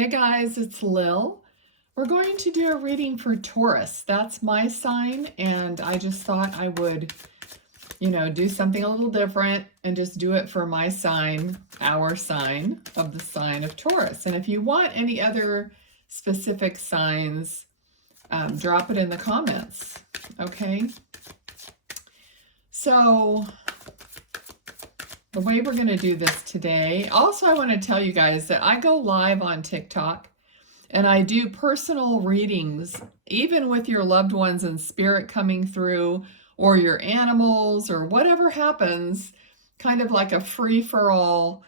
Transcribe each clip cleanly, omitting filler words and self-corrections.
Hey guys, it's Lil. We're going to do a reading for Taurus. That's my sign, and I just thought I would, do something a little different and just do it for my sign, our sign of the sign of Taurus. And if you want any other specific signs, drop it in the comments, okay? So the way we're going to do this today, also I want to tell you guys that I go live on TikTok and I do personal readings, even with your loved ones and spirit coming through, or your animals, or whatever happens, kind of like a free-for-all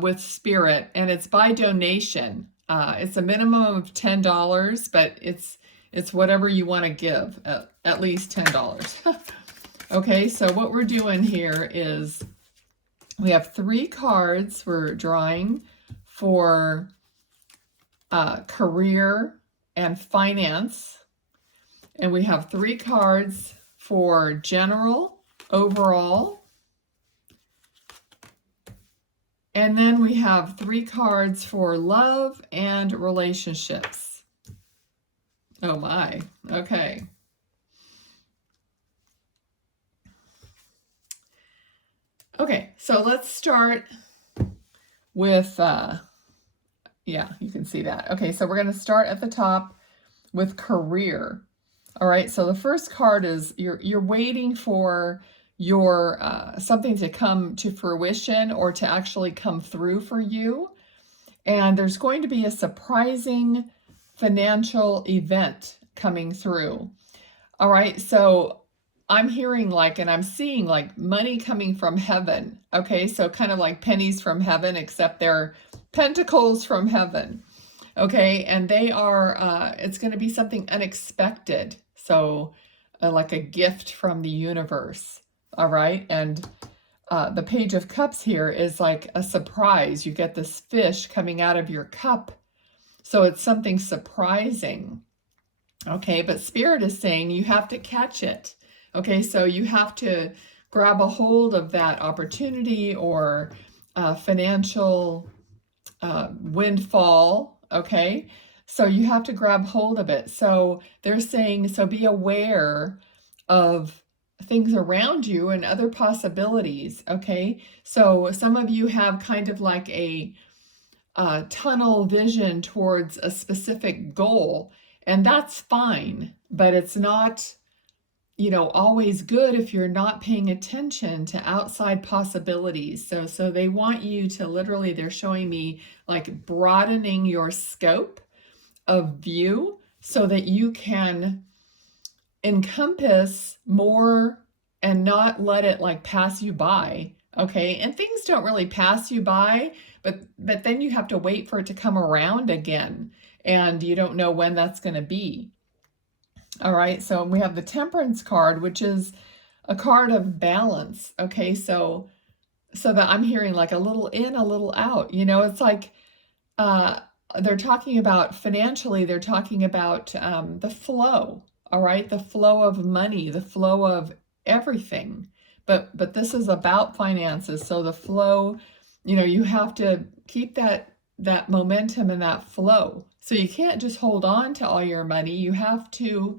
with spirit, and it's by donation. It's a minimum of $10, but it's whatever you want to give, at least $10. Okay, so what we're doing here is we have 3 cards we're drawing for career and finance. And we have 3 cards for general, overall. And then we have 3 cards for love and relationships. Oh my, okay. Okay, so let's start with, yeah, you can see that. Okay, so we're going to start at the top with career. All right, so the first card is you're waiting for your something to come to fruition or to actually come through for you. And there's going to be a surprising financial event coming through. All right, so I'm hearing and I'm seeing money coming from heaven. Okay, so kind of like pennies from heaven, except they're pentacles from heaven. Okay, and they are, it's going to be something unexpected. So like a gift from the universe. All right, and the Page of Cups here is like a surprise. You get this fish coming out of your cup. So it's something surprising. Okay, but Spirit is saying you have to catch it. Okay, so you have to grab a hold of that opportunity or financial windfall, okay? So you have to grab hold of it. So they're saying, so be aware of things around you and other possibilities, okay? So some of you have kind of like a tunnel vision towards a specific goal, and that's fine, but it's not always good if you're not paying attention to outside possibilities. So they want you to literally, they're showing me like broadening your scope of view so that you can encompass more and not let it pass you by. Okay, and things don't really pass you by, but then you have to wait for it to come around again, and you don't know when that's going to be. All right, so we have the Temperance card, which is a card of balance. Okay, so that I'm hearing like a little in, a little out. It's like they're talking about financially, they're talking about the flow. All right, the flow of money, the flow of everything. But this is about finances. So the flow, you have to keep that momentum and that flow. So you can't just hold on to all your money. You have to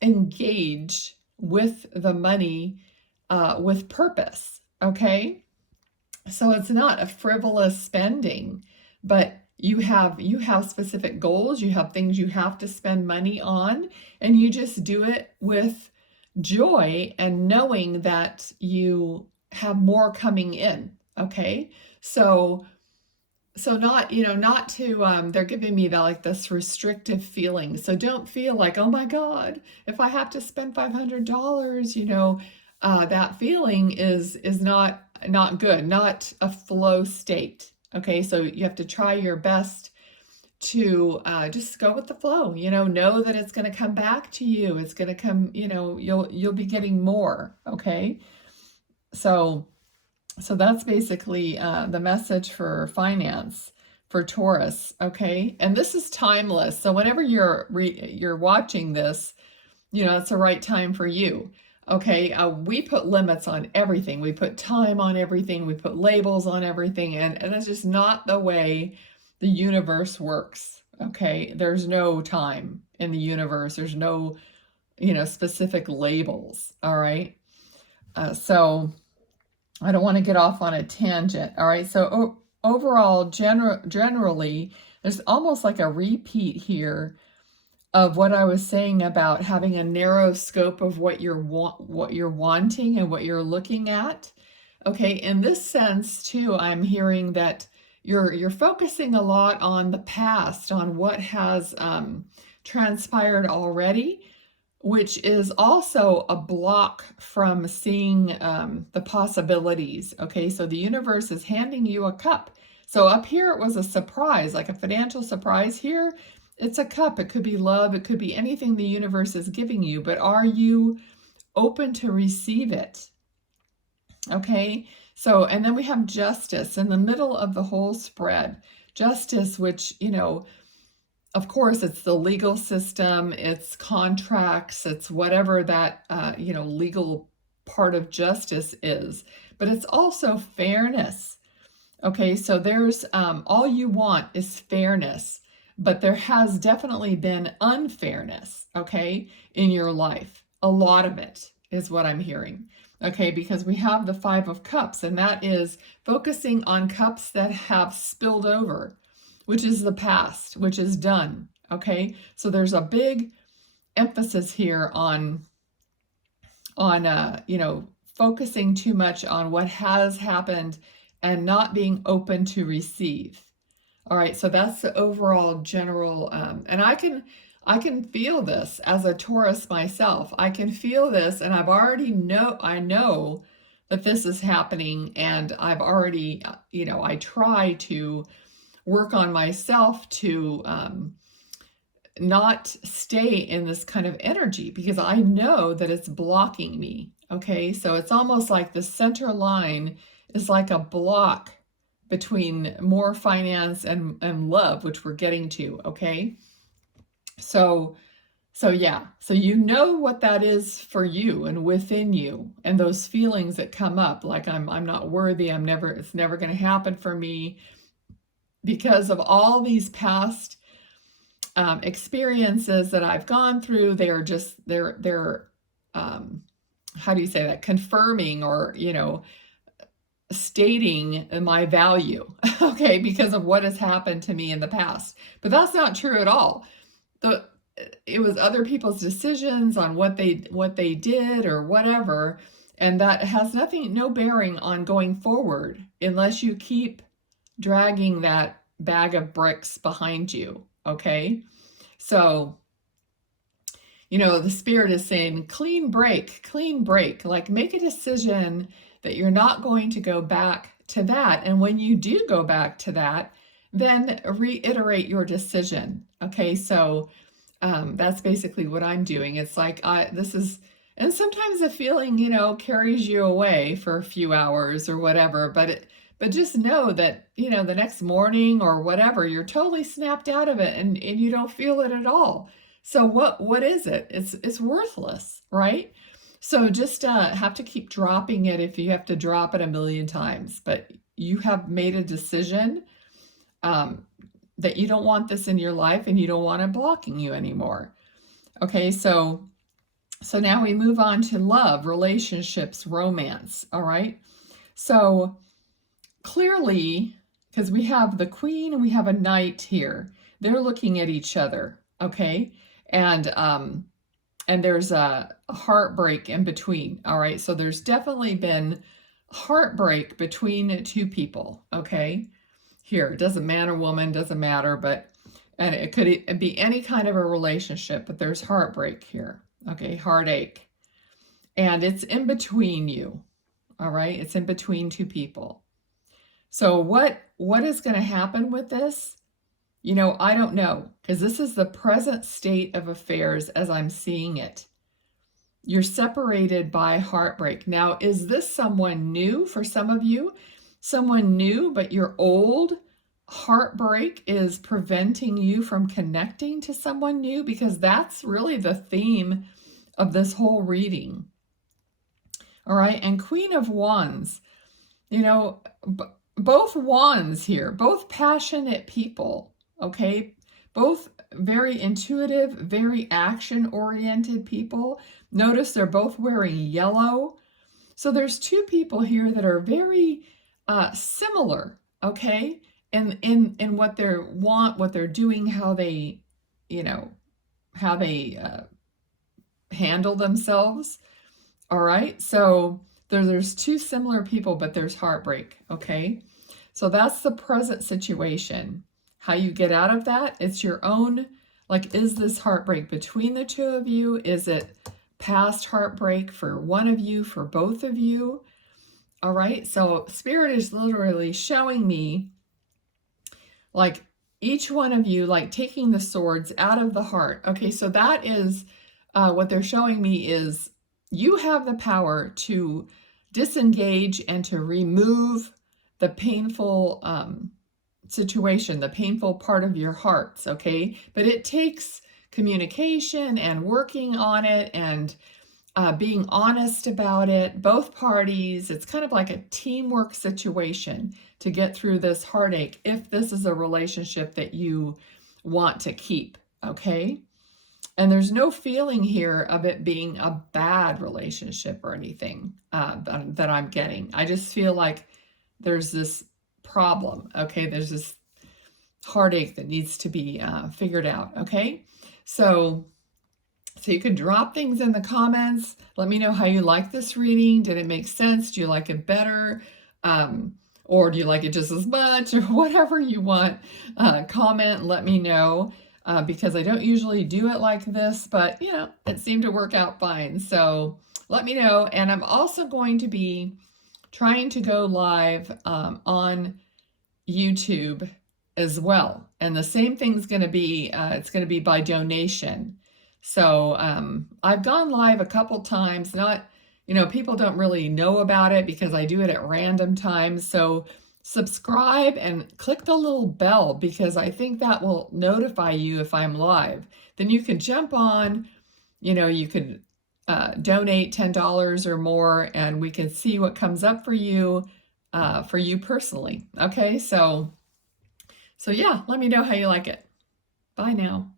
engage with the money with purpose, okay? So it's not a frivolous spending, but you have specific goals, you have things you have to spend money on, and you just do it with joy and knowing that you have more coming in, okay? So not, not to, they're giving me this restrictive feeling. So don't feel like, oh my God, if I have to spend $500, that feeling is not good, not a flow state. Okay, so you have to try your best to just go with the flow, know that it's going to come back to you. It's going to come, you'll be getting more, okay? So that's basically the message for finance for Taurus, okay? And this is timeless. So whenever you're watching this, it's the right time for you, okay? We put limits on everything. We put time on everything. We put labels on everything, and that's just not the way the universe works. Okay, there's no time in the universe. There's no, specific labels. All right. So I don't want to get off on a tangent. All right. So overall, generally, there's almost like a repeat here of what I was saying about having a narrow scope of what you're wanting and what you're looking at. Okay, in this sense too, I'm hearing that you're focusing a lot on the past, on what has transpired already, which is also a block from seeing the possibilities. Okay, so the universe is handing you a cup. So up here it was a surprise, like a financial surprise. Here it's a cup. It could be love. It could be anything the universe is giving you, but are you open to receive it? Okay, so, and then we have justice in the middle of the whole spread. Justice, which, of course, it's the legal system, it's contracts, it's whatever that, legal part of justice is. But it's also fairness. Okay, so there's, all you want is fairness, but there has definitely been unfairness, okay, in your life. A lot of it is what I'm hearing. Okay, because we have the Five of Cups, and that is focusing on cups that have spilled over, which is the past, which is done. Okay, so there's a big emphasis here on focusing too much on what has happened and not being open to receive. All right, so that's the overall general, and I can feel this as a Taurus myself. I can feel this, and I know that this is happening, and I've already, I try to work on myself to not stay in this kind of energy because I know that it's blocking me. Okay, so it's almost like the center line is like a block between more finance and love, which we're getting to. Okay. So yeah, so what that is for you and within you, and those feelings that come up, like I'm not worthy, it's never going to happen for me, because of all these past experiences that I've gone through. They're how do you say that? Confirming or stating my value, okay, because of what has happened to me in the past. But that's not true at all. It was other people's decisions on what they did or whatever, and that has no bearing on going forward unless you keep dragging that bag of bricks behind you. Okay, so the spirit is saying clean break, like make a decision that you're not going to go back to that, and when you do go back to that, then reiterate your decision. Okay, so that's basically what I'm doing. It's like and sometimes the feeling, carries you away for a few hours or whatever, but just know that, the next morning or whatever, you're totally snapped out of it and you don't feel it at all. So what is it? It's worthless, right? So just have to keep dropping it if you have to drop it a million times, but you have made a decision that you don't want this in your life and you don't want it blocking you anymore. Okay, so now we move on to love, relationships, romance. All right, so clearly, because we have the Queen and we have a Knight here, they're looking at each other. Okay, and there's a heartbreak in between. All right, so there's definitely been heartbreak between two people. Okay, here, it doesn't matter, woman, doesn't matter, and it could be any kind of a relationship, but there's heartbreak here. Okay, heartache, and it's in between you. All right, it's in between two people. So what is going to happen with this? I don't know, because this is the present state of affairs as I'm seeing it. You're separated by heartbreak. Now, is this someone new for some of you? Someone new, but your old heartbreak is preventing you from connecting to someone new, because that's really the theme of this whole reading. All right, and Queen of Wands, both wands here, both passionate people, okay? Both very intuitive, very action-oriented people. Notice they're both wearing yellow. So there's two people here that are very similar, okay? In what they want, what they're doing, how they, how they handle themselves. All right, so there's two similar people, but there's heartbreak, okay? So that's the present situation. How you get out of that, it's your own, like, is this heartbreak between the two of you? Is it past heartbreak for one of you, for both of you? All right, so Spirit is literally showing me, like, each one of you, like, taking the swords out of the heart. Okay, so that is what they're showing me is you have the power to disengage and to remove the painful situation, the painful part of your hearts, okay? But it takes communication and working on it and being honest about it, both parties. It's kind of like a teamwork situation to get through this heartache if this is a relationship that you want to keep, okay? And there's no feeling here of it being a bad relationship or anything that I'm getting. I just feel like there's this problem, okay? There's this heartache that needs to be figured out, okay? So you can drop things in the comments. Let me know how you like this reading. Did it make sense? Do you like it better? Or do you like it just as much? Or whatever you want, comment, let me know. Because I don't usually do it like this, but it seemed to work out fine. So let me know. And I'm also going to be trying to go live on YouTube as well. And the same thing's going to be, it's going to be by donation. So I've gone live a couple times, not, people don't really know about it because I do it at random times. So subscribe and click the little bell because I think that will notify you if I'm live. Then you can jump on, you could donate $10 or more and we can see what comes up for you personally. Okay, so yeah, let me know how you like it. Bye now.